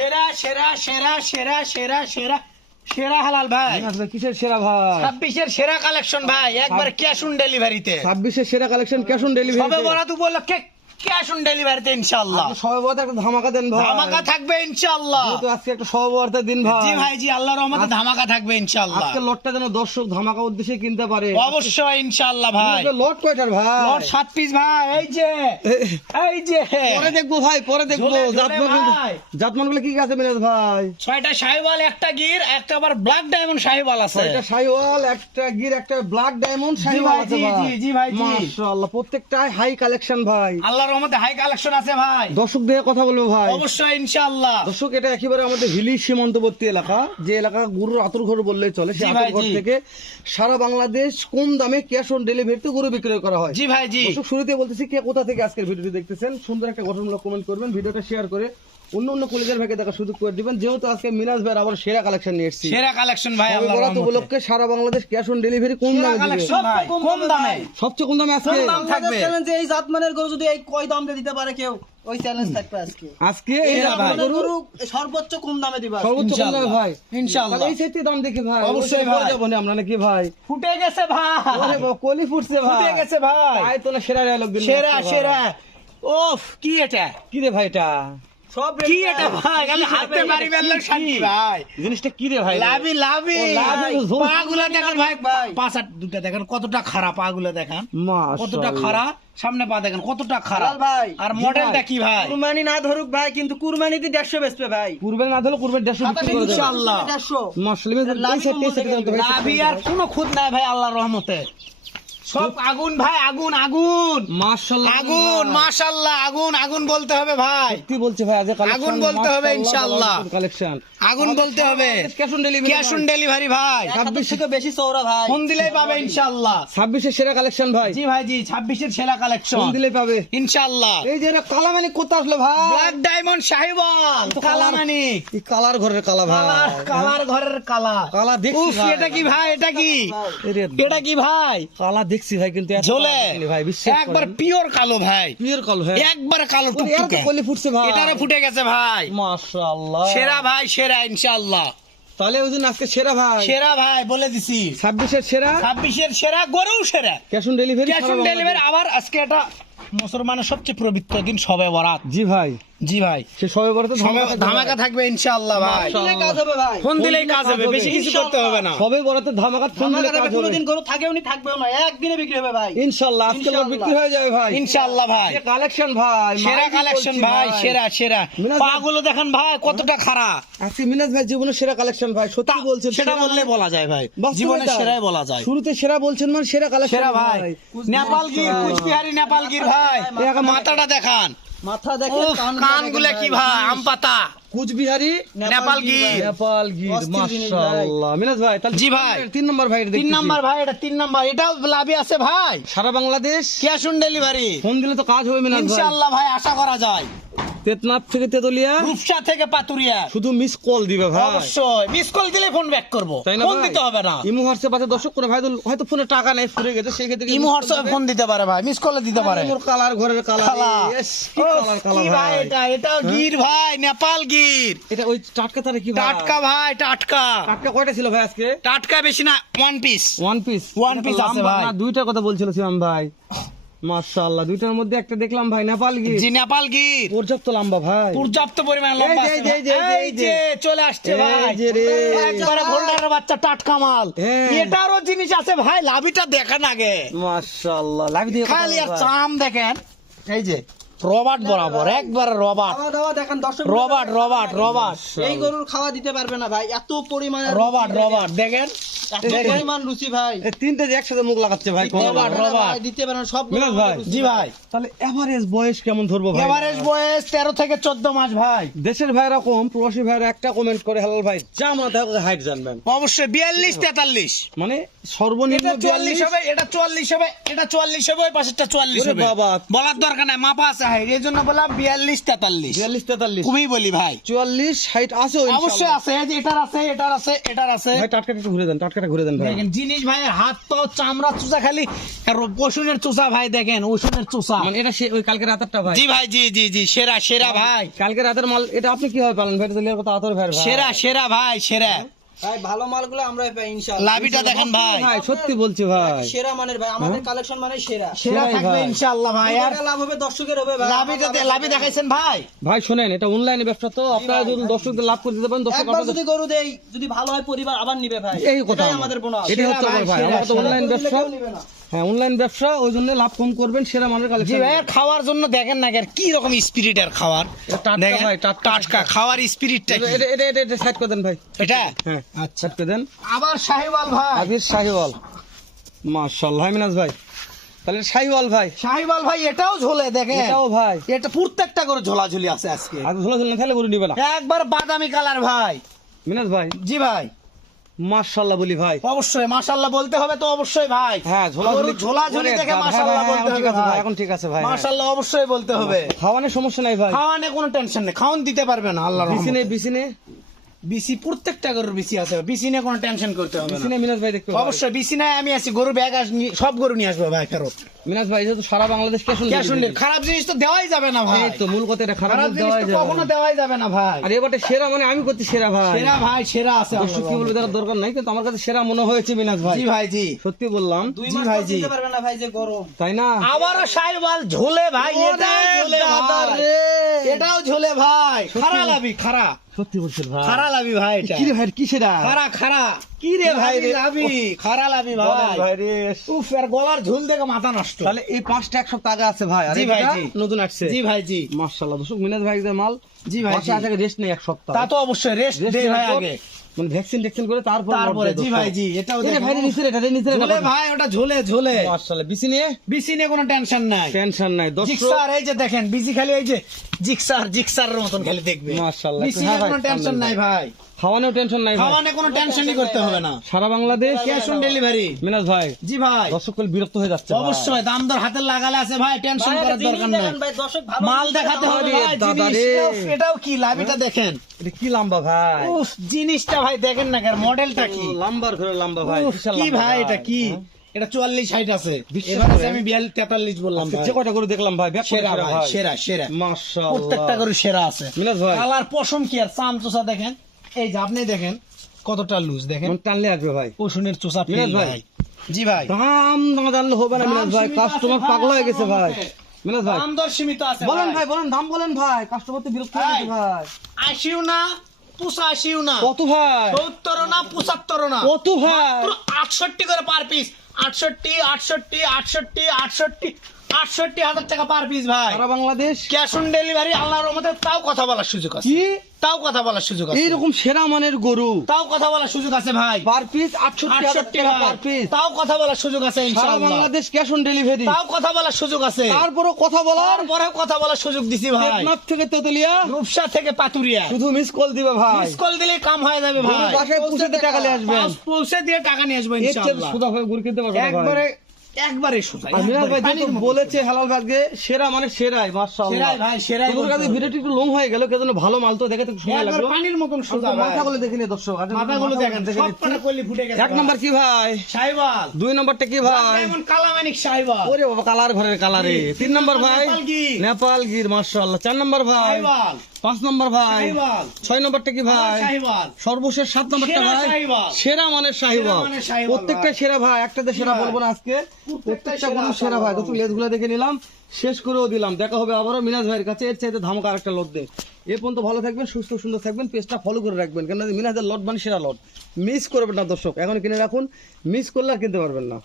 সেরা সেরা সেরা সেরা সেরা সেরা সেরা হালাল ভাই। কিসের সেরা ভাই? ছাব্বিশের সেরা কালেকশন ভাই একবার ক্যাশ অন ডেলিভারিতে ছাব্বিশের সেরা কালেকশন ক্যাশ অন ডেলিভারি সবে বরাত উপলক্ষে ক্যাশ অন ডেলিভারিতে ইনশাআল্লাহ। সবাই একটা ধামাকা দেন ভাই। ধামাকা থাকবে ইনশাআল্লাহ। যেহেতু আজকে একটা সহবর্তের দিন ভাই। জি ভাই জি আল্লাহর রহমতে ধামাকা থাকবে ইনশাআল্লাহ। আজকে লটটা যেন দর্শক ধামাকা উদ্দেশ্যে কিনতে পারে। অবশ্যই ইনশাআল্লাহ ভাই। লট কয়টার ভাই? লট সাত পিস ভাই এই যে এই যে। পরে দেখব ভাই পরে দেখব। ঝোলে, ঝোলে জাতমানগুলো কি আছে ভাই? ছয়টা শাহিওয়াল একটা গির একটা আবার ব্ল্যাক ডায়মন্ড শাহিওয়াল আছে। একটা শাহিওয়াল একটা গির একটা ব্ল্যাক ডায়মন্ড শাহিওয়াল আছে জি, জি, জি ভাই, জি। মাশাআল্লাহ প্রত্যেকটাই হাই কালেকশন ভাই। আল্লাহর রহমতে হাই কালেকশন আছে ভাই। দর্শক দিয়ে কথা বলব ভাই। অবশ্যই ইনশাআল্লাহ। দর্শক এটা একেবারে আমাদের হিলি সীমান্তবর্তী এলাকা যে এলাকা গুরুর আতুর ঘর বললেই চলে সেই থেকে সারা বাংলাদেশ কম দামে ক্যাশ অন ডেলিভারিতে গরু বিক্রয় করা হয়। জি ভাই জি। শুরুতে বলতেছি কে কোথা থেকে আজকের ভিডিওটি দেখতেছেন সুন্দর একটা গঠনমূলক কমেন্ট করবেন ভিডিওটা শেয়ার করে অন্য অন্য কলেজের ভাইকে দেখা সুযোগ করে দিবেন। যেহেতু আজকে ভাই আবার সেরা কালেকশন নিয়ে এসেছি। সেরা কালেকশন ভাই আল্লাহর উপলক্ষে সারা বাংলাদেশ ক্যাশ অন ডেলিভারি কোন দামে দিবে। কালেকশন ভাই কম দামে। সবচেয়ে কম দামে আজকে? দাম থাকবে। চ্যালেঞ্জ এই জাতমানের গরু যদি এই কয় দাম দিতে পারে কেউ ওই চ্যালেঞ্জ থাকবে আজকে। আজকে এই সেরা ভাই। গরু সর্বোচ্চ কম দামে দিবা সর্বোচ্চ কম দামে ভাই। ইনশাআল্লাহ। এই সাইডে দাম দেখি ভাই। অবশ্যই ভাই। যাব না আমরা নাকি ভাই। ফুটে গেছে ভাই। ওরে বাবা, কলি ফুটছে ভাই। ফুটে গেছে ভাই। তাই তো না সেরা ডায়লগ দিল সেরা সেরা। ওফ কি এটা? কি রে ভাই এটা? সব কি এটা ভাই? খালি হাতে মারি বেললে শান্তি ভাই। জিনিসটা কি রে ভাই? লাভি লাভি। ও, লাভি, ঝোল। পা গুলা দেখেন ভাই পাঁচ আট দুটা দেখেন কতটা খারাপ পা দেখেন। কতটা খারাপ সামনে পা দেখেন কতটা খারাপ ভাই। আর মডেলটা কি ভাই? কুরবানি না ধরুক ভাই কিন্তু কুরবানিতে দেড়শো বেচবে ভাই। না ধরলে বিক্রি করে ইনশাআল্লাহ। লাভি আর কোনো খুদ নাই ভাই আল্লাহর রহমতে। সব আগুন ভাই আগুন আগুন। মাশাআল্লাহ। আগুন মাশাল্লাহ আগুন আগুন বলতে হবে ভাই। কি বলছে ভাই আজকে কালেকশন আগুন বলতে হবে ইনশাআল্লাহ। কালেকশন আগুন বলতে হবে। Cash on delivery cash on delivery ভাই। ছাব্বিশ থেকে বেশি ভাই। ফোন দিলেই পাবে ইনশাআল্লাহ। 26 এর সেরা কালেকশন ভাই। জি ভাই জি ছাব্বিশের সেরা কালেকশন ফোন দিলেই পাবে। ইনশাআল্লাহ। এই যে এটা কালা মানে কোথা আসলো ভাই? ব্ল্যাক ডায়মন্ড সাহিওয়াল কালামানি। এই কালার ঘরের কালা ভাই। কালার ঘরের কালা। কালা দেখছি এটা কি ভাই এটা কি? এটা কি ভাই? কালা দেখছি ভাই কিন্তু ঝোলে। ভাই বিশ্বাস একবার পিওর কালো ভাই। পিওর কালো হ্যাঁ। একবার কালো টুকটুকে। কলি ফুটছে ভাই। এটারও ফুটে গেছে ভাই। মাশাআল্লাহ। সেরা ভাই সেরা ইনশাআল্লাহ। তাহলে ওই জন্য আজকে সেরা ভাই। সেরা ভাই বলে দিছি। 26 এর সেরা? ছাব্বিশের সেরা গরু সেরা। Cash on delivery cash on delivery আবার আজকে এটা মুসলমানের সবচেয়ে পবিত্র দিন সবে বরাত। জি ভাই। জি ভাই। সে সবে বড় তো ধামাকা থাকবে ইনশাআল্লাহ ভাই। দিলে কাজ হবে ভাই। ফোন দিলেই কাজ হবে বেশি কিছু করতে হবে না। সবে বড়তে ধামাকা ফোন দিলে কাজ হবে। কোনোদিন গরু থাকেও নি থাকবেও না। একদিনে বিক্রি হবে ভাই। ইনশাআল্লাহ আজকে লোক বিক্রি হয়ে যাবে ভাই। ইনশাআল্লাহ ভাই। কালেকশন ভাই সেরা কালেকশন ভাই সেরা সেরা। মিনাজ পা গুলো দেখেন ভাই কতটা খারাপ। আজকে মিনাজ ভাই জীবনের সেরা কালেকশন ভাই সত্যি বলছেন। সেটা বললে বলা যায় ভাই। জীবনের সেরাই বলা যায়। শুরুতে সেরা বলছেন মানে সেরা কালেকশন সেরা ভাই। নেপাল গির কুচবিহারি নেপাল গির ভাই। মাথাটা দেখান। মাথা দেখে উফ, কানগুলা কি ভাই আম পাতা। কুচবিহারি নেপাল গির নেপাল গির ভাই। মাশাআল্লাহ। মিনাজ ভাই তাহলে জি ভাই। তিন নম্বর ভাই তিন নাম্বার ভাই এটা তিন নাম্বার। এটাও লাভি আছে ভাই। সারা Bangladesh cash on delivery. Phone দিলে তো কাজ হবে মিনাজ ভাই। ইনশাআল্লাহ ভাই আশা করা যায়। তেতনাথ থেকে তেতুলিয়া? রূপসা থেকে পাতুরিয়া। শুধু মিস কল দিবে ভাই। অবশ্যই মিস কল দিলে ফোন ব্যাক করব। ফোন দিতে হবে না। ইমো হোয়াটসঅ্যাপ আছে দর্শক ভাই হয়তো ফোনে টাকা নেই ফুরে গেছে সেই ক্ষেত্রে ইমো হোয়াটসঅ্যাপে ফোন দিতে পারে ভাই মিস কলে দিতে পারে। মোর কালার ঘরের কালার কালা। ইয়েস, কি উফ, কালার ভাই ভাই। এটা গির ভাই নেপাল গির। এটা ওই টাটকা তারে কি ভাই? টাটকা ভাই টাটকা। টাটকা কয়টা ছিল ভাই আজকে? টাটকা বেশি না one piece one piece One piece আছে ভাই। দুইটার কথা বলছিল সিমাম ভাই। মাশাআল্লাহ দুইটার মধ্যে একটা দেখলাম ভাই নেপাল গির। জি নেপাল গির। পর্যাপ্ত লম্বা ভাই। পর্যাপ্ত পরিমাণ লম্বা এই যে, এই যে, চলে আসছে ভাই। যে রে। একবারে গোল্ডারের বাচ্চা টাটকা মাল হ্যাঁ। এটারও জিনিস আছে ভাই লাভিটা দেখেন আগে। মাশাআল্লাহ লাভি দিয়ে খালি আর চাম দেখেন। এই যে। রবার্ট বরাবর একবারে রবার্ট। Robert Robert Robert. এই গরুর খাওয়া দিতে পারবে না ভাই এত পরিমাণে রবার্ট রবার্ট দেখেন। ভাই। তিনটে যে একসাথে মুখ লাগাচ্ছে ভাই দিতে। ভাই, সব ভাই। জি ভাই। তাহলে এভারেজ বয়স কেমন ধরবো ভাই? এভারেজ বয়স তেরো থেকে চোদ্দ মাস ভাই। দেশের ভাইরা কম প্রবাসী ভাইরা একটা কমেন্ট করে হালাল ভাই যা হাইট জানবেন। অবশ্যই বিয়াল্লিশ তেতাল্লিশ। মানে সর্বনিম্ন চুয়াল্লিশ হবে এটা চুয়াল্লিশ হবে এটা চুয়াল্লিশ হবে ওই পাশেরটা চুয়াল্লিশ হবে। বাবা। বলার দরকার নাই মাপা আছে হাইট এই জন্য বললাম বিয়াল্লিশ তেতাল্লিশ। বিয়াল্লিশ তেতাল্লিশ। খুবই বলি ভাই। চুয়াল্লিশ ষাট আছে অবশ্যই আছে যে এটার আছে এটার আছে এটার আছে। ভাই টাটকাটা ঘুরে দেন টাটকাটা ঘুরে দেন ভাই। দেখেন জিনিস ভাইয়ের হাত তো চামড়া চুষা খালি আর ওষুনের চুষা ভাই দেখেন ওষুনের চুষা। মানে এটা ওই কালকে রাতেরটা ভাই। জি ভাই জি জি জি সেরা সেরা ভাই কালকে রাতের মাল এটা আপনি কীভাবে পালন? ভাই এটা তো কথা আতর ভাই। সেরা সেরা ভাই সেরা। ভাই ভালো মালগুলো আমরা পাই ইনশাআল্লাহ। লাভিটা দেখেন ভাই। ভাই সত্যি বলছি ভাই। সেরা মানের ভাই আমাদের কালেকশন মানে সেরা। সেরা থাকবে ইনশাআল্লাহ ভাই আর লাভ হবে দর্শকের হবে ভাই। লাভিটা লাভি দেখাইছেন ভাই। ভাই শোনেন এটা অনলাইনে ব্যবসা তো আপনারা যদি দর্শকদের লাভ করে দিতে পারেন দর্শক আপনারা যদি গরু দেই যদি ভালো হয় পরিবার আবার নিবে ভাই। এই কথা আমাদের বোনাস। এটা হচ্ছে ভাই, আমার তো অনলাইন ব্যবসা। নিবে না। হ্যাঁ অনলাইন ব্যবসা ওই জন্য লাভ কম করবেন সেরা মানের জি কালেকশন ভাই আর খাওয়ার জন্য দেখেন না আর কি রকম স্পিরিট আর খাওয়ার? দেখেন ভাই, টাটকা। খাওয়ার স্পিরিটটা কি? এটা এটা এটা সাইড করে দেন ভাই। এটা? হ্যাঁ আচ্ছা সাইড করে দেন। আবার শাহিওয়াল ভাই। আবির শাহিওয়াল। মাশাআল্লাহ মিনাজ ভাই? তাহলে শাহিওয়াল ভাই। শাহিওয়াল ভাই এটাও ঝোলে দেখেন। এটাও ভাই। এটা প্রত্যেকটা করে ঝোলাঝুলি আছে আজকে। আর ঝোলা ঝোলা তাহলে করে নিবে না। একবার বাদামি কালার ভাই। মিনাজ ভাই। জি ভাই। মাশাআল্লাহ বলি ভাই। অবশ্যই মাশাল্লাহ বলতে হবে তো অবশ্যই ভাই। হ্যাঁ ঝোলা গরুর ঝোলাঝুলি দেখে মাশাল্লাহ বলতে ঠিক হবে ভাই এখন ঠিক আছে ভাই হ্যাঁ। মাশাল্লাহ অবশ্যই বলতে হবে। খাওয়ানোর সমস্যা নাই ভাই। খাওয়ানে কোনো টেনশন নেই খাওয়ান দিতে পারবে না আল্লাহ বিসিনে বিসিনে? বিসি প্রত্যেকটা গরুর বিসি আছে। বিসি নিয়ে কোনো টেনশন করতে হবে না। বিসিনে মিনাজ ভাই দেখতে অবশ্যই বিসি নাই আমি আছি গরু ব্যাগ আস সব গরু নিয়ে আসব ভাই ফেরত মিনাজ ভাই যেহেতু সারা Bangladesh cash cash on delivery. খারাপ জিনিস তো দেওয়াই যাবে না ভাই। এই তো মূল কথা এটা খারাপ খারাপ জিনিস দেওয়াই যাবে কখনো দেওয়াই যাবে না ভাই। আর এবারে সেরা মানে আমি করছি সেরা ভাই। সেরা ভাই সেরা আছে দর্শক কি বলবে দরকার নাই কিন্তু আমার কাছে সেরা মনে হয়েছে মিনাজ ভাই। জি ভাই জি। সত্যি বললাম। দুই মাস ভাই, জি। দিতে পারবে না ভাই যে গরম তাই না? আবারও সাইবাল ঝোলে ভাই এটাও ঝোলে ভাই। এটাও ঝোলে ভাই। খারা লাভি খারা সত্যি বলছেন ভাই। খারা লাভি ভাই এটা। কি রে ভাই কি সেটা খারা খারা কি রে ভাই রে? খারা লাভি ভাই। ভাই রে। উফ আর গলার ঝুল দেখে মাথা নষ্ট। তাহলে এই পাঁচটা এক সপ্তাহ আগে আছে ভাই। আর জি ভাই, জি। নতুন আসছে। জি ভাই জি। মাশাআল্লাহ দর্শক মিনাজ ভাইদের মাল। জি ভাই, আচ্ছা আগে রেস্ট নেই এক সপ্তাহ। তা তো অবশ্যই রেস্ট দে ভাই আগে। মানে ভ্যাকসিন ভ্যাকসিন করে তারপর তারপরে জি ভাই জি এটাও এটা দেখেন। ভাই নিচে এটা নিচে ঝোলে ভাই ওটা ঝোলে ঝোলে। মাশাআল্লাহ বিসি নিয়ে? বিসি নিয়ে কোনো টেনশন নাই। টেনশন নাই দর্শক। জিক্সার এই যে দেখেন বিসি খালি এই যে জিক্সার জিক্সারের মতন খালি দেখবে। মাশাআল্লাহ, বিসি নিয়ে কোনো টেনশন নাই ভাই। খাওয়ানোর টেনশন নাই ভাই। খাওয়ানে কোনো টেনশনই করতে হবে না। সারা Bangladesh cash on delivery Minaj ভাই জি ভাই। দর্শক বিরক্ত হয়ে যাচ্ছে অবশ্যই দাম দর হাতের লাগালে আছে ভাই টেনশন করার দরকার নেই। দেখেন ভাই দর্শক ভালো মাল দেখাতে হবে এটাও কি লাভ? এটা দেখেন। এটা কি লম্বা ভাই? উফ জিনিসটা ভাই দেখেন না কেন মডেলটা কি? লাম্বার লম্বা ভাই কি ভাই এটা কি? হ্যাঁ। এটা চুয়াল্লিশ হাইট আছে। এবার আমি বিয়াল্লিশ তেতাল্লিশ বললাম যে কয়টা করে দেখলাম ভাই? সেরা সেরা সেরা প্রত্যেকটা করে সেরা আছে। মিনাজ ভাই। কালার পশম কি আর? চাম চোষা দেখেন। এই যে আপনি দেখেন কতটা লুজ দেখেন। টানলে আসবে ভাই। পশুনের চোষা ভাই। জি ভাই। দাম দাম জানলে হবে না দাম ভাই কাস্টমার পাগল হয়ে গেছে ভাই। ভাই। ভাই। দাম দর সীমিত আছে বলেন ভাই। বলেন দাম বলেন ভাই। কাস্টমার তো বিরক্ত হয়ে ভাই। আশিও না পঁচাশিও না। কত ভাই? সত্তর না পঁচাত্তর না। কত ভাই? আটষট্টি করে পার পিস আটষট্টি আটষট্টি আটষট্টি আটষট্টি। আটষট্টি হাজার টাকা পার পিস ভাই। সারা বাংলাদেশ? ক্যাশ অন ডেলিভারি আল্লাহর রহমতে তাও কথা বলার সুযোগ আছে। কি? তাও কথা বলার সুযোগ আছে। এইরকম সেরা মানের গরু। তাও কথা বলার সুযোগ আছে ভাই। পার পিস আটষট্টি হাজার টাকা পার পিস তাও কথা বলার সুযোগ আছে সারা বাংলাদেশ ক্যাশ অন ডেলিভারি তাও কথা বলার সুযোগ আছে। তারপরও কথা বলার। তারপরে কথা বলার সুযোগ দিছি ভাই। টেকনাফ থেকে তেতুলিয়া। রূপসা থেকে পাতুরিয়া। শুধু মিস কল দিবে ভাই। মিস কল দিলে কাম হয়ে যাবে ভাই। বাসায় পৌঁছে দিয়ে টাকা নিয়ে আসবেন। পৌঁছে দিয়ে টাকা নিয়ে আসব ইনশাআল্লাহ। সুদা ভাবে গরু কিনতে একবারে একবারে সোজা বলেছে হালাল সেরা মানে সেরাই মাশাআল্লাহ। সেরাই ভাই, সেরাই তোমার কাছে ভিডিওটি একটু লং হয়ে গেল ভালো মাল তো দেখে সময় লাগল। পানির মতন সোজা আমি তো ভাই। মাথাগুলো দেখে নিয়ে দর্শক আগে মাথাগুলো দেখেন সব নিচ্ছি। কলি ফুটে গেছে। এক নম্বর কি ভাই? সাইবাল। দুই নম্বরটা কি ভাই এমন কালামানিক সাইবাল। ওরে বাবা কালার ঘরের কালারে। তিন নম্বর ভাই? নেপাল গির। মাশাআল্লাহ। চার নম্বর ভাই? সাইবাল। পাঁচ নম্বর ভাই? ছয় নম্বরটা কি ভাই? সর্বশেষ সাত নম্বরটা ভাই? সেরা মানের শাহিওয়াল প্রত্যেকটা সেরা ভাই একটাতে সেরা বলব না আজকে। প্রত্যেকটা গরু সেরা ভাই। তো লেজগুলো দেখে নিলাম। শেষ করেও দিলাম। দেখা হবে আবারও মিনাজ ভাইয়ের কাছে। এর চাইতে ধামকা আরেকটা লট দেয় এ পর্যন্ত ভালো থাকবেন, সুস্থ সুন্দর থাকবেন, পেজটা ফলো করে রাখবেন। কেন মিনাজের লট মানে সেরা লট মিস করবেন না দর্শক। এখন কিনে রাখুন। মিস করলে কিনতে পারবেন না।